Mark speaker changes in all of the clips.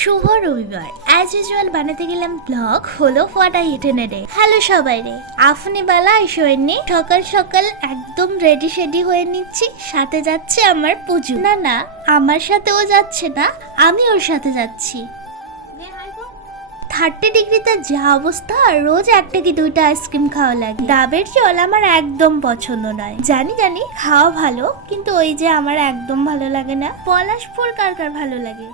Speaker 1: শুভ রবিবার। As usual বানাতে গেলাম ব্লগ হলো আই হিটেন ডে হ্যালো সবাই রে আফনি বেলা এসোয়নি সকাল সকাল একদম রেডি শেডি হয়ে নিচ্ছি। সাথে যাচ্ছে আমার পুজো। না না আমার সাথে ও যাচ্ছে না আমি ওর সাথে যাচ্ছি। থার্টি ডিগ্রিতে যা অবস্থা রোজ একটা কি দুইটা আইসক্রিম খাওয়া লাগে। ডাবের জল আমার একদম পছন্দ নয়। জানি জানি খাওয়া ভালো কিন্তু ওই যে আমার একদম ভালো লাগে না। পলাশ ফুল কার কার ভালো লাগে?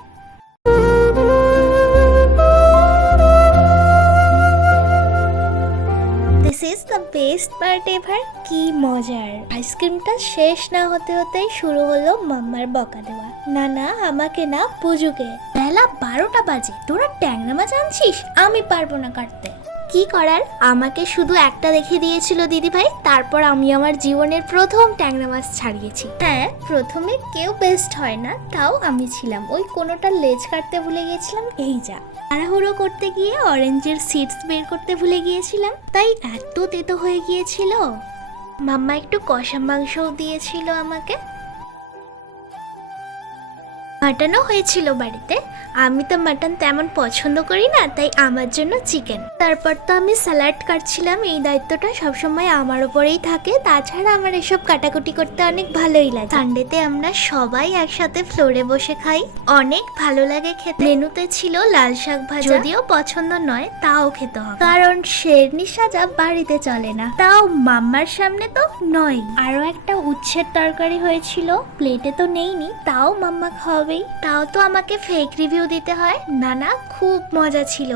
Speaker 1: This is the best part ever কি মজার। আইসক্রিমটা শেষ না হতে হতেই শুরু হলো মাম্মার বকা দেওয়া। না না আমাকে না পুজোকে। বেলা বারোটা বাজে। তোরা ট্যাংরা মাছ আনছিস? আমি পারব না কাটতে। কি করার? আমাকে শুধু একটা দেখে দিয়েছিল দিদি ভাই তারপর আমি আমার জীবনের প্রথম ট্যাংরা মাছ ছাড়িয়েছি। হ্যাঁ। প্রথমে কেউ বেস্ট হয় না তাও আমি ছিলাম। ওই কোনোটা লেজ কাটতে ভুলে গিয়েছিলাম এই যা। তাড়াহুড়ো করতে গিয়ে অরেঞ্জের সিডস বের করতে ভুলে গিয়েছিলাম তাই এত তেতো হয়ে গিয়েছিল। মাম্মা একটু কষা মাংসও দিয়েছিল আমাকে। মাটনও হয়েছিল বাড়িতে। আমি তো মাটন তেমন পছন্দ করি না, তাই আমার জন্য চিকেন। তারপর তো আমি স্যালাড কাটছিলাম, এই দায়িত্বটা সবসময় আমার ওপরেই থাকে। তাছাড়া আমার এসব কাটাকুটি করতে অনেক ভালোই লাগে। সানডেতে আমরা সবাই একসাথে ফ্লোরে বসে খাই। অনেক ভালো লাগে খেতে। মেনুতে ছিল লাল শাক ভাজা। যদিও পছন্দ নয়, তাও খেতে হবে। কারণ শেরনি সাজা বাড়িতে চলে না। তাও মাম্মার সামনে তো নয় আরও একটা উচ্ছের তরকারি হয়েছিল প্লেটে তো নেইনি, তাও মাম্মা খাওয়াবেই তাও তো আমাকে ফেক রিভিউ দিতে হয়। না না খুব মজা ছিল।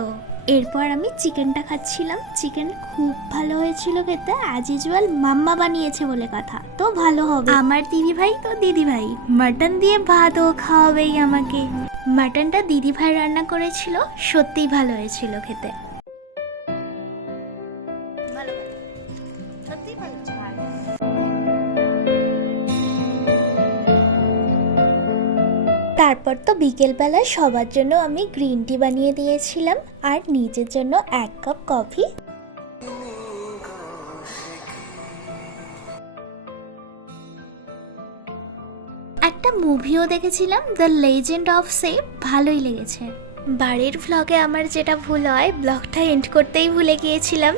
Speaker 1: এরপর আমি চিকেনটা খাচ্ছিলাম। চিকেন খুব ভালো হয়েছিল খেতে। অ্যাজ ইউজুয়াল মাম্মা বানিয়েছে বলে কথা। তো ভালো হবে। আমার দিদি ভাই তো দিদি ভাই মাটন দিয়ে ভাতও খাওয়াবেই আমাকে। মাটনটা দিদি ভাই রান্না করেছিল। সত্যিই ভালো হয়েছিল খেতে। তারপর তো বিকেলবেলা সবার জন্য আমি গ্রিন টি বানিয়ে দিয়েছিলাম, আর নিজের জন্য এক কাপ কফি। একটা মুভিও দেখেছিলাম দ্য লেজেন্ড অফ সেভ ভালোই লেগেছে। বাড়ির ভ্লগে আমার যেটা ভুল হয় ব্লগটা এন্ড করতেই ভুলে গিয়েছিলাম।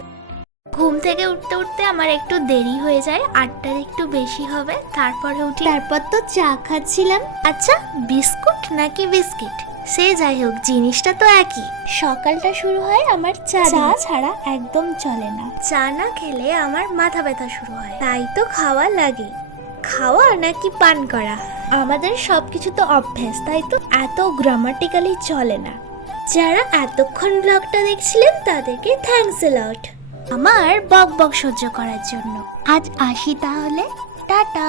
Speaker 1: ঘুম থেকে উঠতে উঠতে আমার একটু দেরি হয়ে যায় আটটার একটু বেশি হবে তারপরে উঠি। তারপর তো চা খাচ্ছিলাম। আচ্ছা বিস্কুট নাকি বিস্কিট? সে যাই হোক জিনিসটা তো একই। সকালটা শুরু হয় আমার চা চা ছাড়া একদম চলে না। চা না খেলে আমার মাথা ব্যথা শুরু হয়। তাই তো খাওয়া লাগে। খাওয়া নাকি পান করা? আমাদের সব কিছু তো অভ্যেস তাই তো? এত গ্রামাটিক্যালি চলে না। যারা এতক্ষণ ব্লগটা দেখছিলেন তাদেরকে থ্যাঙ্কস লট আমার বক বক সহ্য করার জন্য। আজ আসি তাহলে। টাটা।